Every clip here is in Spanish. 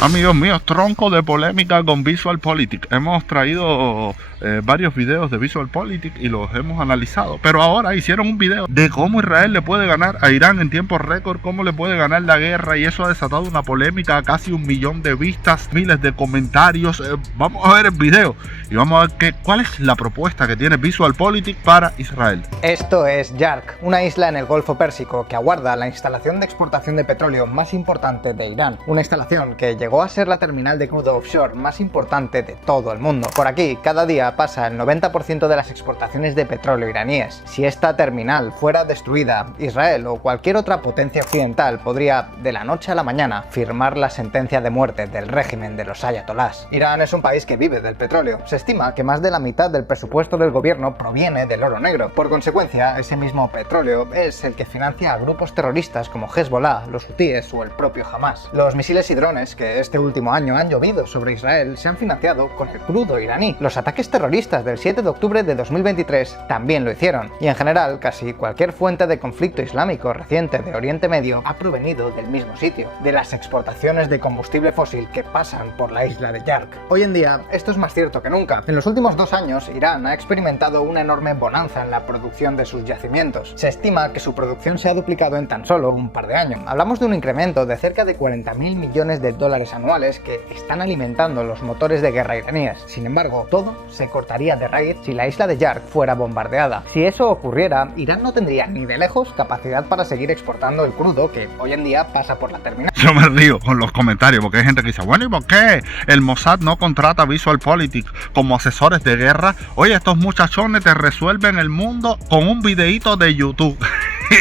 Amigos míos, tronco de polémica con VisualPolitik. Hemos traído varios videos de VisualPolitik y los hemos analizado. Pero ahora hicieron un video de cómo Israel le puede ganar a Irán en tiempo récord, cómo le puede ganar la guerra, y eso ha desatado una polémica, casi 1 millón de vistas, miles de comentarios. Vamos a ver el video y vamos a ver cuál es la propuesta que tiene VisualPolitik para Israel. Esto es Yark, una isla en el Golfo Pérsico que aguarda la instalación de exportación de petróleo más importante de Irán. Una instalación que llegó a ser la terminal de crudo offshore más importante de todo el mundo. Por aquí, cada día pasa el 90% de las exportaciones de petróleo iraníes. Si esta terminal fuera destruida, Israel o cualquier otra potencia occidental podría, de la noche a la mañana, firmar la sentencia de muerte del régimen de los ayatolás. Irán es un país que vive del petróleo. Se estima que más de la mitad del presupuesto del gobierno proviene del oro negro. Por consecuencia, ese mismo petróleo es el que financia a grupos terroristas como Hezbollah, los hutíes o el propio Hamas. Los misiles y drones que este último año han llovido sobre Israel se han financiado con el crudo iraní. Los ataques terroristas del 7 de octubre de 2023 también lo hicieron. Y en general, casi cualquier fuente de conflicto islámico reciente de Oriente Medio ha provenido del mismo sitio, de las exportaciones de combustible fósil que pasan por la isla de Yark. Hoy en día, esto es más cierto que nunca. En los últimos 2 años, Irán ha experimentado una enorme bonanza en la producción de sus yacimientos. Se estima que su producción se ha duplicado en tan solo un par de años. Hablamos de un incremento de cerca de 40.000 millones de dólares anuales que están alimentando los motores de guerra iraníes. Sin embargo, todo se cortaría de raíz si la isla de Yark fuera bombardeada. Si eso ocurriera, Irán no tendría ni de lejos capacidad para seguir exportando el crudo que hoy en día pasa por la terminal. Yo me río con los comentarios porque hay gente que dice, bueno, ¿y por qué el Mossad no contrata a VisualPolitik como asesores de guerra? Oye, estos muchachones te resuelven el mundo con un videíto de YouTube.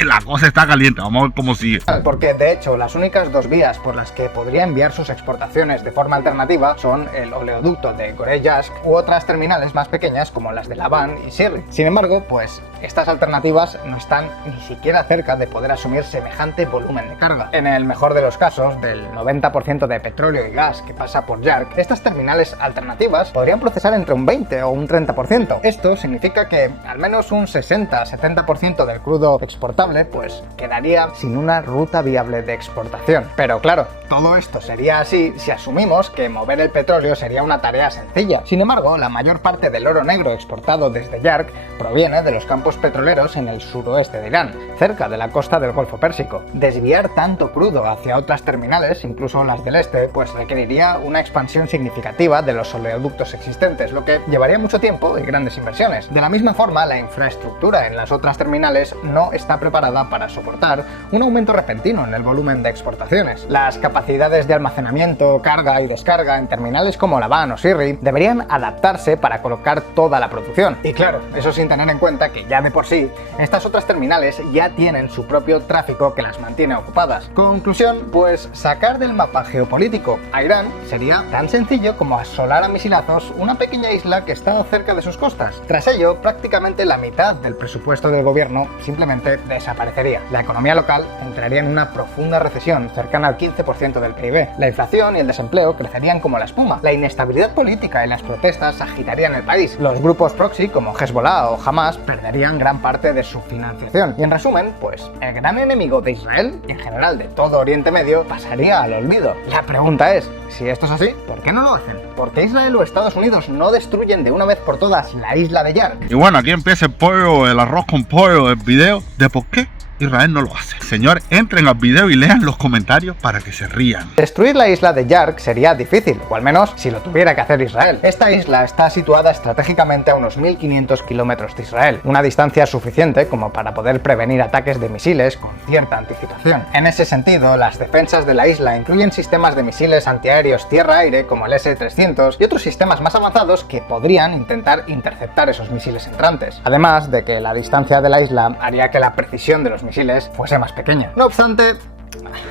La cosa está caliente, vamos a ver cómo sigue. Porque de hecho las únicas 2 vías por las que podría enviar sus exportaciones de forma alternativa son el oleoducto de Gorey-Yazd u otras terminales más pequeñas como las de Labán y Sirri. Sin embargo, pues estas alternativas no están ni siquiera cerca de poder asumir semejante volumen de carga. En el mejor de los casos, del 90% de petróleo y gas que pasa por Yark, estas terminales alternativas podrían procesar entre un 20 o un 30%. Esto significa que al menos un 60-70% del crudo exportable pues quedaría sin una ruta viable de exportación. Pero claro, todo esto sería así si asumimos que mover el petróleo sería una tarea sencilla. Sin embargo, la mayor parte del oro negro exportado desde Yark proviene de los campos petroleros en el suroeste de Irán, cerca de la costa del Golfo Pérsico. Desviar tanto crudo hacia otras terminales, incluso las del este, pues requeriría una expansión significativa de los oleoductos existentes, lo que llevaría mucho tiempo y grandes inversiones. De la misma forma, la infraestructura en las otras terminales no está preparada para soportar un aumento repentino en el volumen de exportaciones. Las capacidades de almacenamiento, carga y descarga en terminales como Labán o Sirri deberían adaptarse para colocar toda la producción. Y claro, eso sin tener en cuenta que ya de por sí, estas otras terminales ya tienen su propio tráfico que las mantiene ocupadas. Conclusión, pues sacar del mapa geopolítico a Irán sería tan sencillo como asolar a misilazos una pequeña isla que está cerca de sus costas. Tras ello, prácticamente la mitad del presupuesto del gobierno simplemente desaparecería. La economía local entraría en una profunda recesión, cercana al 15% del PIB. La inflación y el desempleo crecerían como la espuma. La inestabilidad política y las protestas agitarían el país. Los grupos proxy como Hezbollah o Hamas perderían gran parte de su financiación. Y en resumen, pues el gran enemigo de Israel y en general de todo Oriente Medio pasaría al olvido. La pregunta es, si esto es así, ¿por qué no lo hacen? ¿Por qué Israel o Estados Unidos no destruyen de una vez por todas la isla de Yark? Y bueno, aquí empieza el arroz con pollo, el video de por qué Israel no lo hace. Señor, entren al video y lean los comentarios para que se rían. Destruir la isla de Yark sería difícil, o al menos si lo tuviera que hacer Israel. Esta isla está situada estratégicamente a unos 1500 kilómetros de Israel, una distancia suficiente como para poder prevenir ataques de misiles con cierta anticipación. En ese sentido, las defensas de la isla incluyen sistemas de misiles antiaéreos tierra-aire como el S-300 y otros sistemas más avanzados que podrían intentar interceptar esos misiles entrantes. Además de que la distancia de la isla haría que la precisión de los misiles fuese más pequeña. No obstante,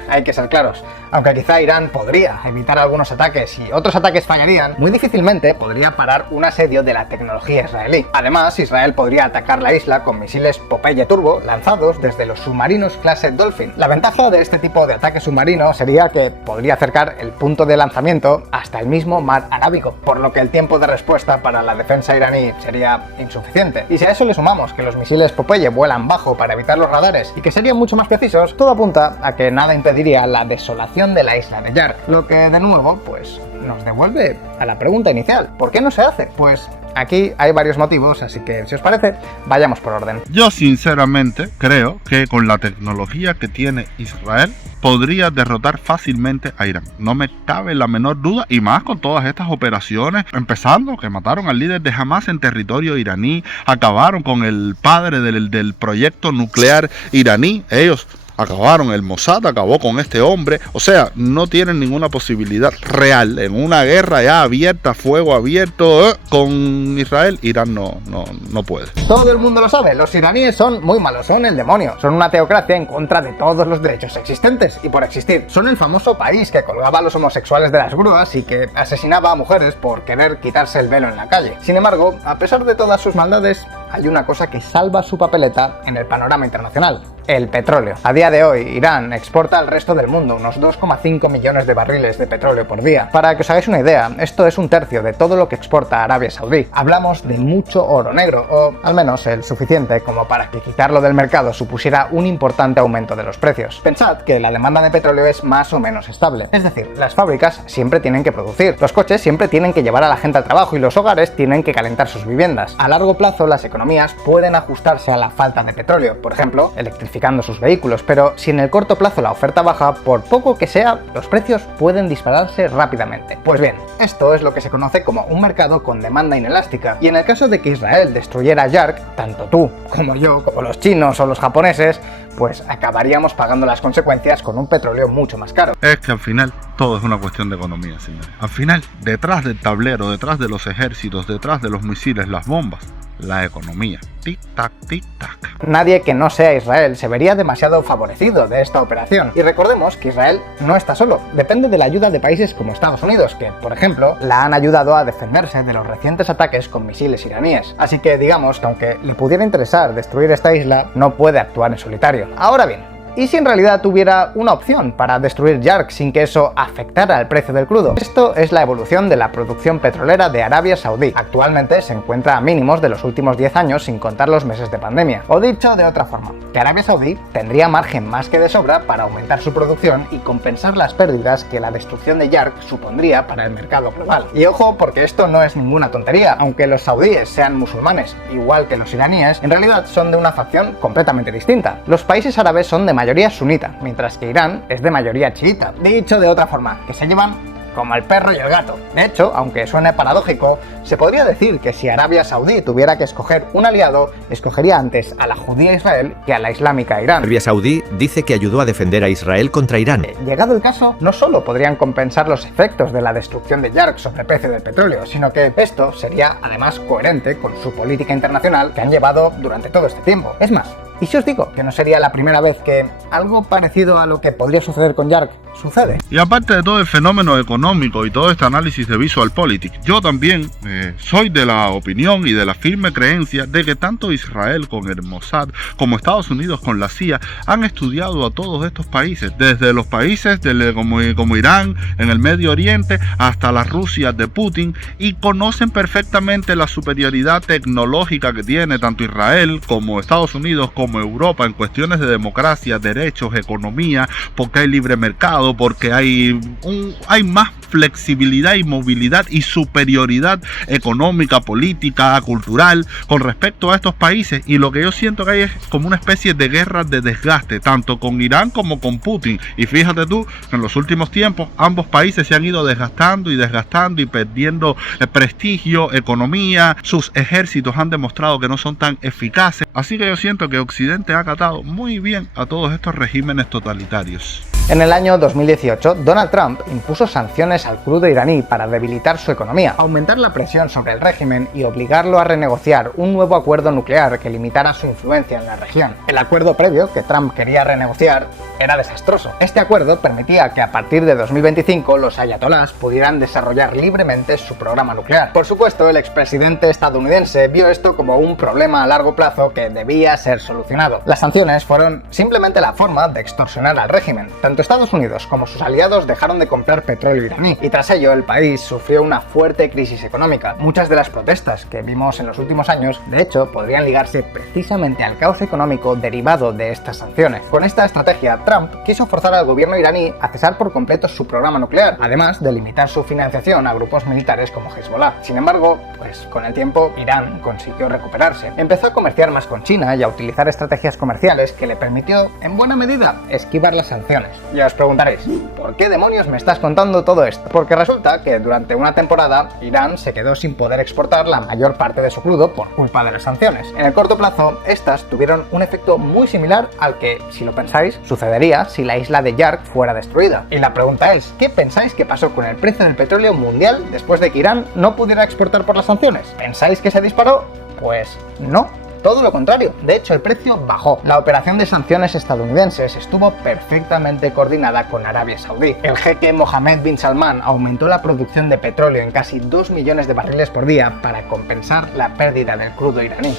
hay que ser claros, aunque quizá Irán podría evitar algunos ataques y otros ataques fallarían, muy difícilmente podría parar un asedio de la tecnología israelí. Además, Israel podría atacar la isla con misiles Popeye Turbo lanzados desde los submarinos clase Dolphin. La ventaja de este tipo de ataque submarino sería que podría acercar el punto de lanzamiento hasta el mismo mar Arábigo, por lo que el tiempo de respuesta para la defensa iraní sería insuficiente. Y si a eso le sumamos que los misiles Popeye vuelan bajo para evitar los radares y que serían mucho más precisos, todo apunta a que que nada impediría la desolación de la isla de Yark, lo que de nuevo pues nos devuelve a la pregunta inicial: ¿por qué no se hace? Pues aquí hay varios motivos, así que si os parece, vayamos por orden. Yo sinceramente creo que con la tecnología que tiene Israel podría derrotar fácilmente a Irán. No me cabe la menor duda, y más con todas estas operaciones, empezando que mataron al líder de Hamas en territorio iraní, acabaron con el padre del proyecto nuclear iraní. Ellos acabaron, el Mossad acabó con este hombre. O sea, no tienen ninguna posibilidad real en una guerra ya abierta, fuego abierto con Israel. Irán no puede. Todo el mundo lo sabe, los iraníes son muy malos, son el demonio, son una teocracia en contra de todos los derechos existentes y por existir. Son el famoso país que colgaba a los homosexuales de las grúas y que asesinaba a mujeres por querer quitarse el velo en la calle. Sin embargo, a pesar de todas sus maldades, hay una cosa que salva su papeleta en el panorama internacional: el petróleo. A día de hoy, Irán exporta al resto del mundo unos 2,5 millones de barriles de petróleo por día. Para que os hagáis una idea, esto es un tercio de todo lo que exporta Arabia Saudí. Hablamos de mucho oro negro, o al menos el suficiente como para que quitarlo del mercado supusiera un importante aumento de los precios. Pensad que la demanda de petróleo es más o menos estable, es decir, las fábricas siempre tienen que producir, los coches siempre tienen que llevar a la gente al trabajo y los hogares tienen que calentar sus viviendas. A largo plazo, las economías pueden ajustarse a la falta de petróleo, por ejemplo, electrificando sus vehículos, pero si en el corto plazo la oferta baja, por poco que sea, los precios pueden dispararse rápidamente. Pues bien, esto es lo que se conoce como un mercado con demanda inelástica, y en el caso de que Israel destruyera Yark, tanto tú como yo, como los chinos o los japoneses, pues acabaríamos pagando las consecuencias con un petróleo mucho más caro. Es que al final todo es una cuestión de economía, señores. Al final, detrás del tablero, detrás de los ejércitos, detrás de los misiles, las bombas, la economía. Tic-tac, tic-tac. Nadie que no sea Israel se vería demasiado favorecido de esta operación. Y recordemos que Israel no está solo. Depende de la ayuda de países como Estados Unidos, que, por ejemplo, la han ayudado a defenderse de los recientes ataques con misiles iraníes. Así que digamos que aunque le pudiera interesar destruir esta isla, no puede actuar en solitario. Ahora bien, ¿y si en realidad tuviera una opción para destruir Yark sin que eso afectara al precio del crudo? Esto es la evolución de la producción petrolera de Arabia Saudí. Actualmente se encuentra a mínimos de los últimos 10 años sin contar los meses de pandemia. O dicho de otra forma, que Arabia Saudí tendría margen más que de sobra para aumentar su producción y compensar las pérdidas que la destrucción de Yark supondría para el mercado global. Y ojo, porque esto no es ninguna tontería. Aunque los saudíes sean musulmanes, igual que los iraníes, en realidad son de una facción completamente distinta. Los países árabes son de mayoría sunita, mientras que Irán es de mayoría chiita. Dicho de otra forma, que se llevan como el perro y el gato. De hecho, aunque suene paradójico, se podría decir que si Arabia Saudí tuviera que escoger un aliado, escogería antes a la judía Israel que a la islámica Irán. Arabia Saudí dice que ayudó a defender a Israel contra Irán. Llegado el caso, no solo podrían compensar los efectos de la destrucción de Yark sobre el precio del petróleo, sino que esto sería además coherente con su política internacional que han llevado durante todo este tiempo. Es más, ¿y si os digo que no sería la primera vez que algo parecido a lo que podría suceder con Yark sucede? Y aparte de todo el fenómeno económico y todo este análisis de VisualPolitik, yo también soy de la opinión y de la firme creencia de que tanto Israel con el Mossad como Estados Unidos con la CIA han estudiado a todos estos países, desde los países como Irán en el Medio Oriente hasta la Rusia de Putin, y conocen perfectamente la superioridad tecnológica que tiene tanto Israel como Estados Unidos como Europa en cuestiones de democracia, derechos, economía, porque hay libre mercado, porque hay más flexibilidad y movilidad y superioridad económica, política, cultural con respecto a estos países. Y lo que yo siento que hay es como una especie de guerra de desgaste, tanto con Irán como con Putin. Y fíjate tú que en los últimos tiempos ambos países se han ido desgastando y perdiendo prestigio, economía, sus ejércitos han demostrado que no son tan eficaces. Así que yo siento que Occidente ha acatado muy bien a todos estos regímenes totalitarios. En el año 2018, Donald Trump impuso sanciones al crudo iraní para debilitar su economía, aumentar la presión sobre el régimen y obligarlo a renegociar un nuevo acuerdo nuclear que limitara su influencia en la región. El acuerdo previo que Trump quería renegociar era desastroso. Este acuerdo permitía que a partir de 2025 los ayatolás pudieran desarrollar libremente su programa nuclear. Por supuesto, el expresidente estadounidense vio esto como un problema a largo plazo que debía ser solucionado. Las sanciones fueron simplemente la forma de extorsionar al régimen, tanto tanto Estados Unidos como sus aliados dejaron de comprar petróleo iraní, y tras ello el país sufrió una fuerte crisis económica. Muchas de las protestas que vimos en los últimos años, de hecho, podrían ligarse precisamente al caos económico derivado de estas sanciones. Con esta estrategia, Trump quiso forzar al gobierno iraní a cesar por completo su programa nuclear, además de limitar su financiación a grupos militares como Hezbollah. Sin embargo, pues con el tiempo, Irán consiguió recuperarse. Empezó a comerciar más con China y a utilizar estrategias comerciales que le permitió, en buena medida, esquivar las sanciones. Y os preguntaréis, ¿por qué demonios me estás contando todo esto? Porque resulta que durante una temporada, Irán se quedó sin poder exportar la mayor parte de su crudo por culpa de las sanciones. En el corto plazo, estas tuvieron un efecto muy similar al que, si lo pensáis, sucedería si la isla de Yark fuera destruida. Y la pregunta es, ¿qué pensáis que pasó con el precio del petróleo mundial después de que Irán no pudiera exportar por las sanciones? ¿Pensáis que se disparó? Pues no. Todo lo contrario, de hecho el precio bajó. La operación de sanciones estadounidenses estuvo perfectamente coordinada con Arabia Saudí. El jeque Mohammed bin Salman aumentó la producción de petróleo en casi 2 millones de barriles por día para compensar la pérdida del crudo iraní.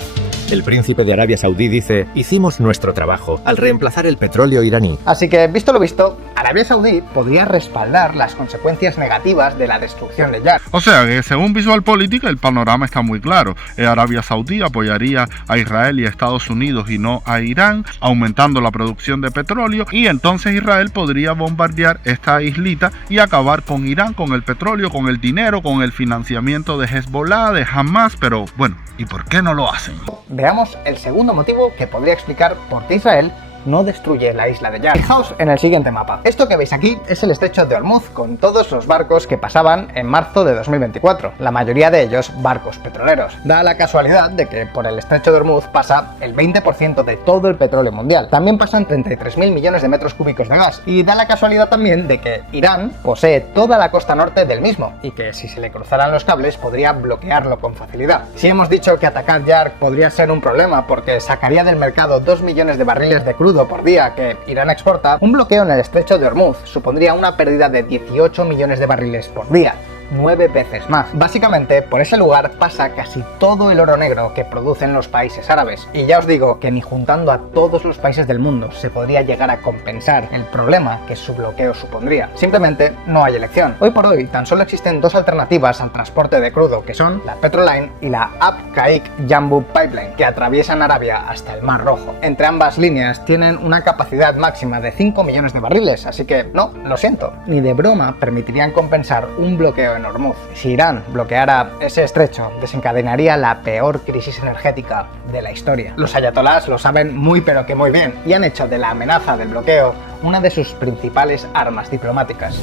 El príncipe de Arabia Saudí dice: hicimos nuestro trabajo al reemplazar el petróleo iraní. Así que, visto lo visto, Arabia Saudí podría respaldar las consecuencias negativas de la destrucción de Yark. O sea que según VisualPolitik el panorama está muy claro. Arabia Saudí apoyaría a Israel y a Estados Unidos y no a Irán, aumentando la producción de petróleo, y entonces Israel podría bombardear esta islita y acabar con Irán, con el petróleo, con el dinero, con el financiamiento de Hezbollah, de Hamas. Pero bueno, ¿y por qué no lo hacen? Veamos el segundo motivo que podría explicar por qué Israel no destruye la isla de Yark. Fijaos en el siguiente mapa. Esto que veis aquí es el estrecho de Hormuz, con todos los barcos que pasaban en marzo de 2024, la mayoría de ellos barcos petroleros. Da la casualidad de que por el estrecho de Hormuz pasa el 20% de todo el petróleo mundial. También pasan 33.000 millones de metros cúbicos de gas. Y da la casualidad también de que Irán posee toda la costa norte del mismo, y que si se le cruzaran los cables podría bloquearlo con facilidad. Si hemos dicho que atacar Yark podría ser un problema porque sacaría del mercado 2 millones de barriles de crudo por día que Irán exporta, un bloqueo en el estrecho de Hormuz supondría una pérdida de 18 millones de barriles por día, 9 veces más. Básicamente, por ese lugar pasa casi todo el oro negro que producen los países árabes. Y ya os digo que ni juntando a todos los países del mundo se podría llegar a compensar el problema que su bloqueo supondría. Simplemente no hay elección. Hoy por hoy tan solo existen dos alternativas al transporte de crudo, que son la Petroline y la Abqaiq Yanbu Pipeline, que atraviesan Arabia hasta el Mar Rojo. Entre ambas líneas tienen una capacidad máxima de 5 millones de barriles, así que no, lo siento, ni de broma permitirían compensar un bloqueo en Hormuz. Si Irán bloqueara ese estrecho, desencadenaría la peor crisis energética de la historia. Los ayatolás lo saben muy pero que muy bien, y han hecho de la amenaza del bloqueo una de sus principales armas diplomáticas.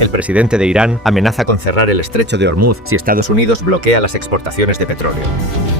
El presidente de Irán amenaza con cerrar el estrecho de Hormuz si Estados Unidos bloquea las exportaciones de petróleo.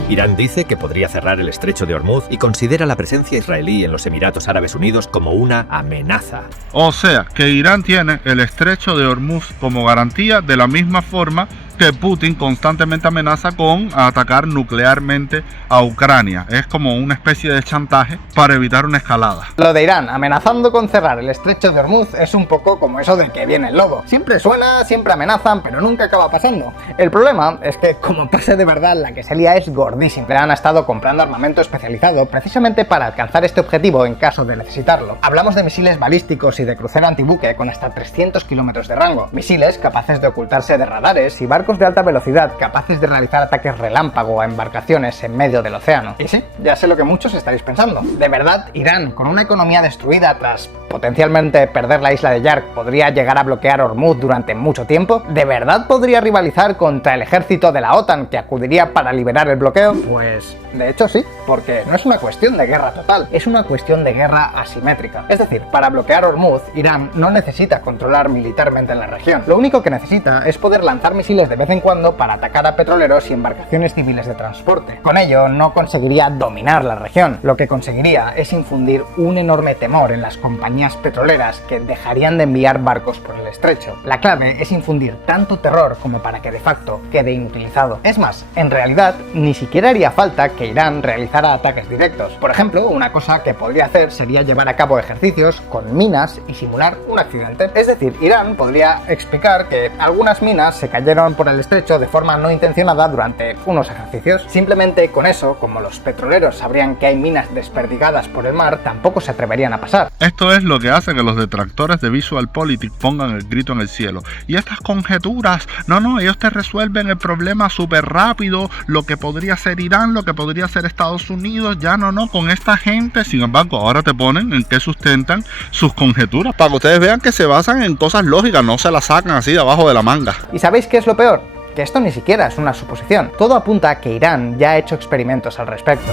Irán dice que podría cerrar el estrecho de Hormuz y considera la presencia israelí en los Emiratos Árabes Unidos como una amenaza. O sea que Irán tiene el estrecho de Hormuz como garantía, de la misma forma que Putin constantemente amenaza con atacar nuclearmente a Ucrania. Es como una especie de chantaje para evitar una escalada. Lo de Irán amenazando con cerrar el estrecho de Hormuz es un poco como eso de que viene el lobo. Siempre suena, siempre amenazan, pero nunca acaba pasando. El problema es que, como pase de verdad, la que se lía es gordísima. Irán ha estado comprando armamento especializado precisamente para alcanzar este objetivo en caso de necesitarlo. Hablamos de misiles balísticos y de crucero antibuque con hasta 300 kilómetros de rango. Misiles capaces de ocultarse de radares y barcos de alta velocidad capaces de realizar ataques relámpago a embarcaciones en medio del océano. Y sí, ya sé lo que muchos estaréis pensando. ¿De verdad Irán, con una economía destruida tras potencialmente perder la isla de Yark, podría llegar a bloquear Hormuz durante mucho tiempo? ¿De verdad podría rivalizar contra el ejército de la OTAN que acudiría para liberar el bloqueo? Pues de hecho sí, porque no es una cuestión de guerra total, es una cuestión de guerra asimétrica. Es decir, para bloquear Hormuz, Irán no necesita controlar militarmente la región. Lo único que necesita es poder lanzar misiles de vez en cuando para atacar a petroleros y embarcaciones civiles de transporte. Con ello no conseguiría dominar la región. Lo que conseguiría es infundir un enorme temor en las compañías petroleras que dejarían de enviar barcos por el estrecho. La clave es infundir tanto terror como para que de facto quede inutilizado. Es más, en realidad ni siquiera haría falta que Irán realizara ataques directos. Por ejemplo, una cosa que podría hacer sería llevar a cabo ejercicios con minas y simular un accidente. Es decir, Irán podría explicar que algunas minas se cayeron por por el estrecho de forma no intencionada durante unos ejercicios. Simplemente con eso, como los petroleros sabrían que hay minas desperdigadas por el mar, tampoco se atreverían a pasar. Esto es lo que hace que los detractores de VisualPolitik pongan el grito en el cielo. Y estas conjeturas, no, ellos te resuelven el problema súper rápido, lo que podría ser Irán, lo que podría ser Estados Unidos, ya no, con esta gente. Sin embargo, ahora te ponen en qué sustentan sus conjeturas, para que ustedes vean que se basan en cosas lógicas, no se las sacan así de abajo de la manga. ¿Y sabéis qué es lo peor? Que esto ni siquiera es una suposición. Todo apunta a que Irán ya ha hecho experimentos al respecto.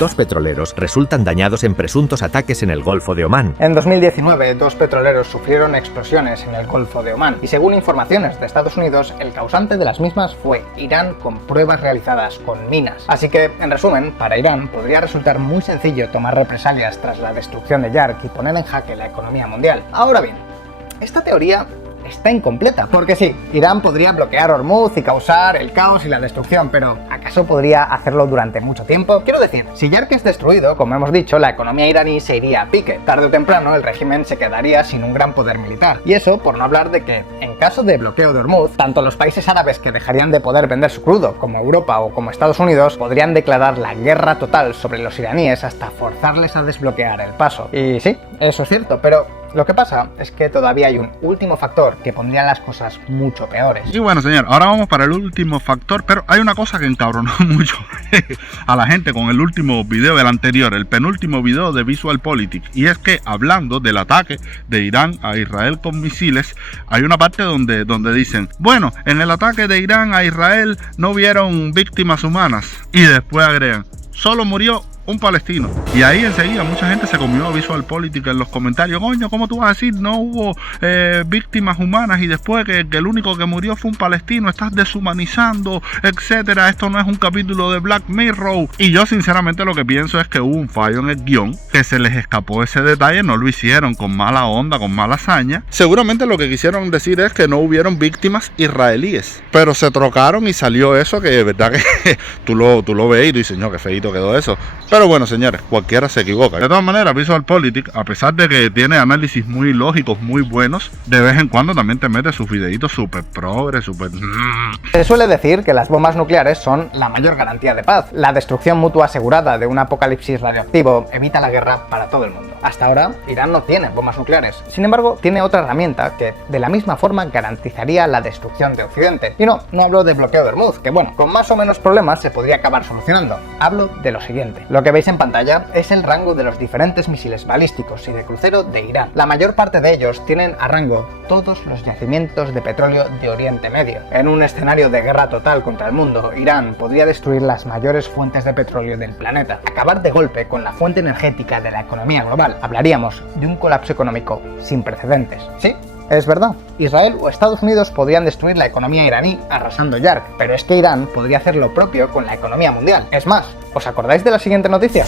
2 petroleros resultan dañados en presuntos ataques en el Golfo de Omán. En 2019, 2 petroleros sufrieron explosiones en el Golfo de Omán y según informaciones de Estados Unidos, el causante de las mismas fue Irán con pruebas realizadas con minas. Así que, en resumen, para Irán podría resultar muy sencillo tomar represalias tras la destrucción de Yark y poner en jaque la economía mundial. Ahora bien, esta teoría está incompleta, porque sí, Irán podría bloquear Hormuz y causar el caos y la destrucción, pero ¿acaso podría hacerlo durante mucho tiempo? Quiero decir, si Yark es destruido, como hemos dicho, la economía iraní se iría a pique. Tarde o temprano el régimen se quedaría sin un gran poder militar. Y eso por no hablar de que, en caso de bloqueo de Hormuz, tanto los países árabes que dejarían de poder vender su crudo, como Europa o como Estados Unidos, podrían declarar la guerra total sobre los iraníes hasta forzarles a desbloquear el paso. Y sí, eso es cierto, pero lo que pasa es que todavía hay un último factor que pondría las cosas mucho peores. Y bueno, señor, ahora vamos para el último factor, pero hay una cosa que encabronó mucho a la gente con el último video del anterior, el penúltimo video de VisualPolitik, y es que hablando del ataque de Irán a Israel con misiles, hay una parte donde dicen, bueno, en el ataque de Irán a Israel no hubieron víctimas humanas, y después agregan, solo murió un palestino. Y ahí enseguida mucha gente se comió a VisualPolitik en los comentarios. Coño, ¿cómo tú vas a decir no hubo víctimas humanas y después que el único que murió fue un palestino? Estás deshumanizando, etcétera. Esto no es un capítulo de Black Mirror. Y yo sinceramente lo que pienso es que hubo un fallo en el guión, que se les escapó ese detalle, no lo hicieron con mala onda, con mala hazaña. Seguramente lo que quisieron decir es que no hubieron víctimas israelíes, pero se trocaron y salió eso que de verdad que tú lo ves y tú dices, no, qué feíto quedó eso. Pero bueno, señores, cualquiera se equivoca. De todas maneras, VisualPolitik, a pesar de que tiene análisis muy lógicos, muy buenos, de vez en cuando también te mete sus videitos súper progres, súper... Se suele decir que las bombas nucleares son la mayor garantía de paz. La destrucción mutua asegurada de un apocalipsis radioactivo evita la guerra para todo el mundo. Hasta ahora, Irán no tiene bombas nucleares. Sin embargo, tiene otra herramienta que, de la misma forma, garantizaría la destrucción de Occidente. Y no hablo de bloqueo de Hormuz, que bueno, con más o menos problemas se podría acabar solucionando. Hablo de lo siguiente. Lo que veis en pantalla es el rango de los diferentes misiles balísticos y de crucero de Irán. La mayor parte de ellos tienen a rango todos los yacimientos de petróleo de Oriente Medio. En un escenario de guerra total contra el mundo, Irán podría destruir las mayores fuentes de petróleo del planeta, acabar de golpe con la fuente energética de la economía global. Hablaríamos de un colapso económico sin precedentes. ¿Sí? Es verdad, Israel o Estados Unidos podrían destruir la economía iraní arrasando Yark, pero es que Irán podría hacer lo propio con la economía mundial. Es más, ¿os acordáis de la siguiente noticia?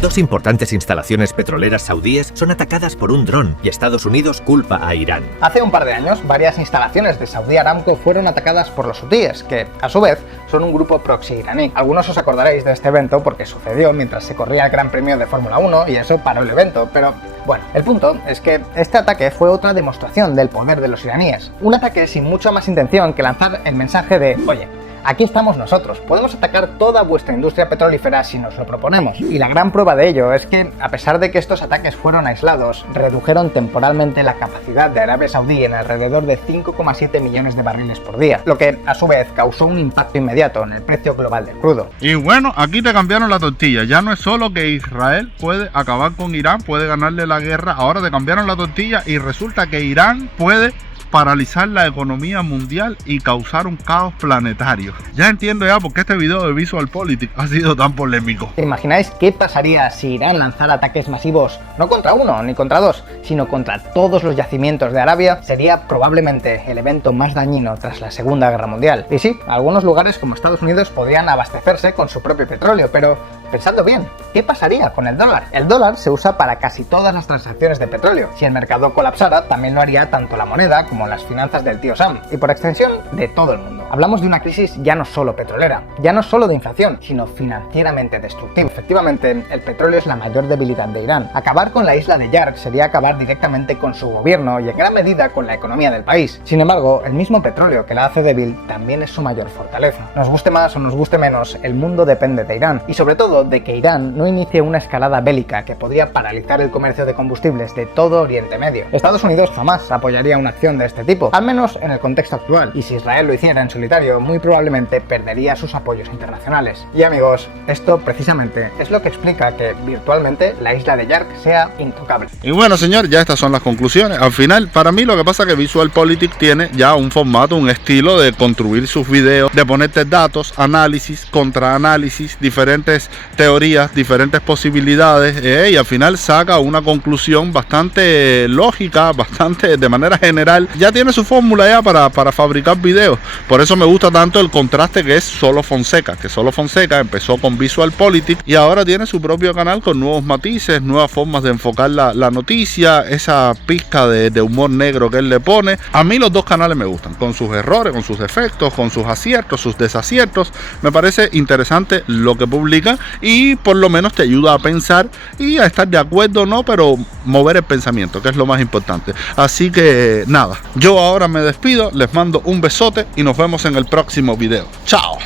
2 importantes instalaciones petroleras saudíes son atacadas por un dron y Estados Unidos culpa a Irán. Hace un par de años, varias instalaciones de Saudi Aramco fueron atacadas por los hutíes, que, a su vez, son un grupo proxy iraní. Algunos os acordaréis de este evento porque sucedió mientras se corría el Gran Premio de Fórmula 1 y eso paró el evento, pero bueno, el punto es que este ataque fue otra demostración del poder de los iraníes. Un ataque sin mucha más intención que lanzar el mensaje de, oye, aquí estamos nosotros, podemos atacar toda vuestra industria petrolífera si nos lo proponemos. Y la gran prueba de ello es que, a pesar de que estos ataques fueron aislados, redujeron temporalmente la capacidad de Arabia Saudí en alrededor de 5,7 millones de barriles por día, lo que, a su vez, causó un impacto inmediato en el precio global del crudo. Y bueno, aquí te cambiaron la tortilla. Ya no es solo que Israel puede acabar con Irán, puede ganarle la guerra, ahora te cambiaron la tortilla y resulta que Irán puede paralizar la economía mundial y causar un caos planetario. Ya entiendo ya por qué este video de VisualPolitik ha sido tan polémico. ¿Te imagináis qué pasaría si Irán lanzara ataques masivos, no contra uno ni contra dos, sino contra todos los yacimientos de Arabia? Sería probablemente el evento más dañino tras la Segunda Guerra Mundial. Y sí, algunos lugares como Estados Unidos podrían abastecerse con su propio petróleo, pero pensadlo bien, ¿qué pasaría con el dólar? El dólar se usa para casi todas las transacciones de petróleo. Si el mercado colapsara, también lo haría tanto la moneda como las finanzas del tío Sam, y por extensión, de todo el mundo. Hablamos de una crisis ya no solo petrolera, ya no solo de inflación, sino financieramente destructiva. Efectivamente, el petróleo es la mayor debilidad de Irán. Acabar con la isla de Yark sería acabar directamente con su gobierno y en gran medida con la economía del país. Sin embargo, el mismo petróleo que la hace débil también es su mayor fortaleza. Nos guste más o nos guste menos, el mundo depende de Irán y sobre todo de que Irán no inicie una escalada bélica que podría paralizar el comercio de combustibles de todo Oriente Medio. Estados Unidos jamás apoyaría una acción de este tipo, al menos en el contexto actual, y si Israel lo hiciera en solitario, muy probablemente perdería sus apoyos internacionales. Y amigos, esto precisamente es lo que explica que virtualmente la isla de Yark sea intocable. Y bueno, señor, ya estas son las conclusiones. Al final, para mí lo que pasa es que VisualPolitik tiene ya un formato, un estilo de construir sus videos, de ponerte datos, análisis, contraanálisis, diferentes teorías, diferentes posibilidades, y al final saca una conclusión bastante lógica, bastante de manera general. Ya tiene su fórmula ya para fabricar videos. Por eso me gusta tanto el contraste que es Solo Fonseca, que Solo Fonseca empezó con VisualPolitik y ahora tiene su propio canal con nuevos matices, nuevas formas de enfocar la noticia, esa pizca de humor negro que él le pone. A mí los dos canales me gustan, con sus errores, con sus defectos, con sus aciertos, sus desaciertos. Me parece interesante lo que publican y por lo menos te ayuda a pensar y a estar de acuerdo o no, pero mover el pensamiento, que es lo más importante. Así que nada, yo ahora me despido, les mando un besote y nos vemos en el próximo video. ¡Chao!